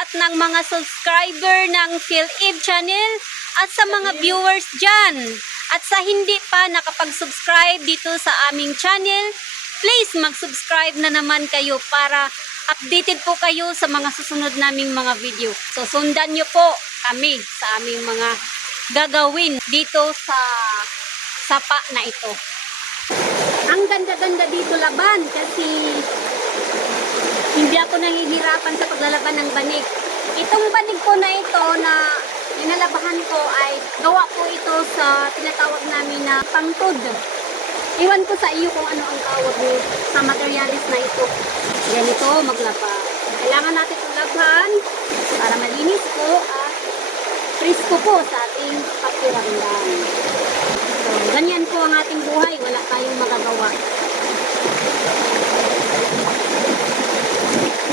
lahat ng mga subscriber ng Phil-Ib channel at sa mga viewers dyan. At sa hindi pa nakapag-subscribe dito sa aming channel, please mag-subscribe na naman kayo para updated po kayo sa mga susunod naming mga video. So sundan nyo po kami sa aming mga gagawin dito sa sapa na ito. Ang ganda-ganda dito laban kasi hindi ako nahihirapan sa paglalaban ng banig. Itong banig ko na ito na inalabahan ko ay gawa ko ito sa tinatawag namin na pangtod. Iwan ko sa iyo kung ano ang tawag sa materialis na ito. Ganito maglaba. Kailangan natin itong labhan para malinis po at presko po sa ating pakiramdam. So, ganyan po ang ating buhay. Wala tayong magagawa.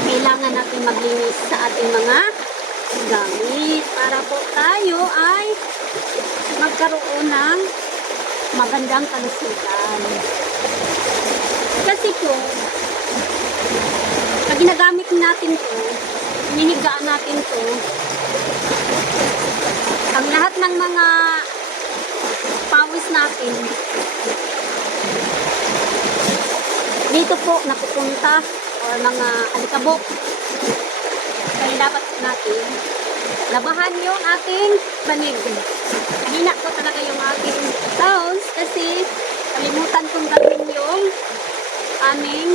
Kailangan natin maglinis sa ating mga gamit para po tayo ay magkaroon ng magandang kalusugan. Kasi po, pag ginagamit natin to, hinihigaan natin to, ang lahat ng mga pawis natin dito po napupunta o mga alikabok. Kaya dapat natin labahan yung ating banig. Hina ko talaga yung ating sounds kasi kalimutan kong gawin yung aming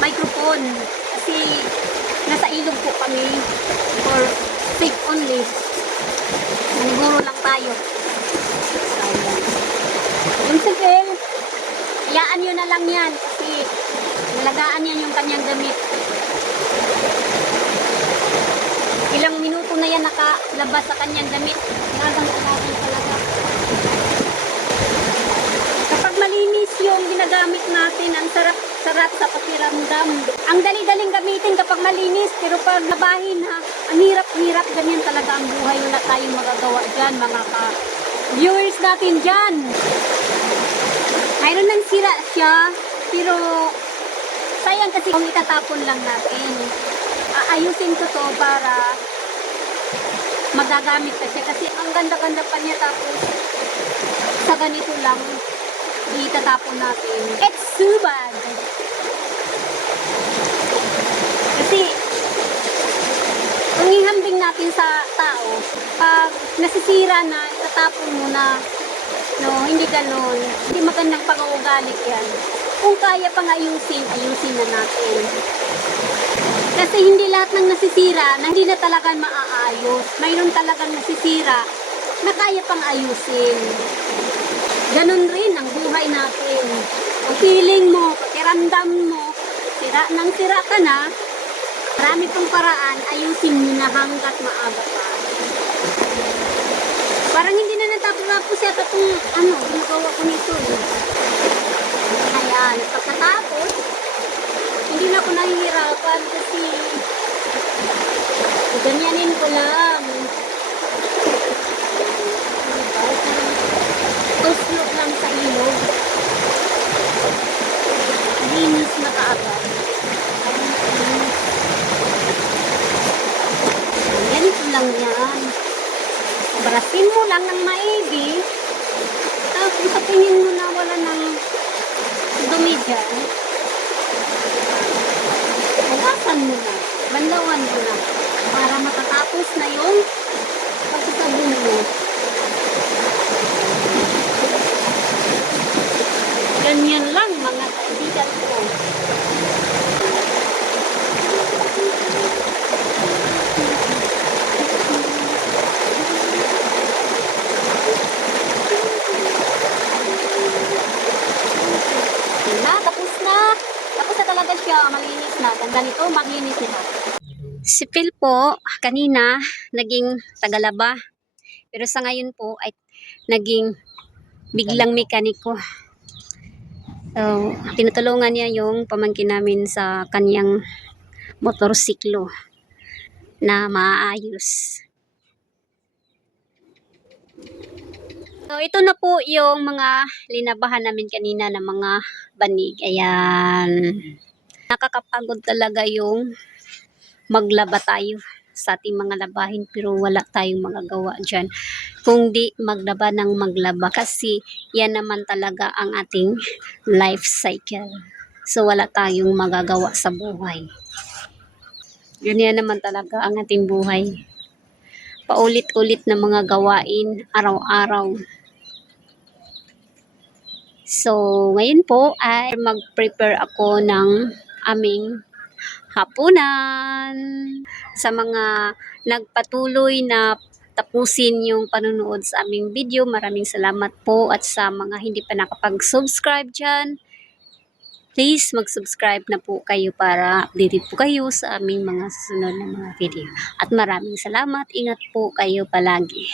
microphone kasi nasa ilog po kami for safe only. Maniguro lang tayo. Yung sipil, iyaan nyo na lang yan kasi nalagaan yan yung kanyang damit. Ilang minuto na yan nakalabas sa kanyang damit. Nagang-alagang talaga. Kapag malinis yung ginagamit natin, ang sarap sa pakiramdam. Ang dali-daling gamitin kapag malinis, pero pag nabahin ha, ang hirap-hirap, ganyan talaga ang buhay. Wala tayong magagawa dyan, mga viewers natin dyan. Mayroon nang sira siya, pero sayang kasi kung itatapon lang natin. Aayusin ko to para magagamit kasi ang ganda-ganda pa niya, tapos sa ganito lang itatapon natin. It's so bad. Kasi kung ihambing natin sa tao, pag nasisira na, itatapon mo na. No, hindi ganon. Hindi magandang pag-uugali yan. Kung kaya pang ayusin na natin. Kasi hindi lahat ng nasisira na hindi na talaga maaayos. Mayroon talagang nasisira na kaya pang ayusin. Ganon rin ang buhay natin. Ang feeling mo, pakiramdam mo, sira ka na, marami pang paraan, ayusin mo na hanggat maaga pa. Parang hindi na natapos yata itong ginagawa ko nito eh. Ayan, pagkatapos, hindi na ako nahihirapan kasi ganyanin ko lang. Tuslok lang sa ilog. Linis na kaagad. Ganito lang yan. Barasin mo lang ng maigi. Tapos sa tingin mo na wala ng dumi dyan, hugasan mo na, banlawan mo na, para matatapos na yung pagsasabon mo. Ganyan lang mga kaibigan ko. Tapos na talaga siya, malinis na. Ganda nito, maglinis nito. Si Phil po, kanina, naging tagalaba. Pero sa ngayon po, ay naging biglang mekaniko. So, tinutulungan niya yung pamangkin namin sa kanyang motorsiklo na maayos. So, ito na po yung mga linabahan namin kanina ng mga banig. Ayan. Nakakapagod talaga yung maglaba tayo sa ating mga labahin pero wala tayong magagawa dyan kung di maglaba ng maglaba kasi yan naman talaga ang ating life cycle. So wala tayong magagawa sa buhay. Ganyan naman talaga ang ating buhay. Paulit-ulit na mga gawain araw-araw. So, ngayon po ay mag-prepare ako ng aming hapunan. Sa mga nagpatuloy na tapusin yung panonood sa aming video, maraming salamat po. At sa mga hindi pa nakapag-subscribe dyan, please mag-subscribe na po kayo para updated po kayo sa aming mga susunod na mga video. At maraming salamat. Ingat po kayo palagi.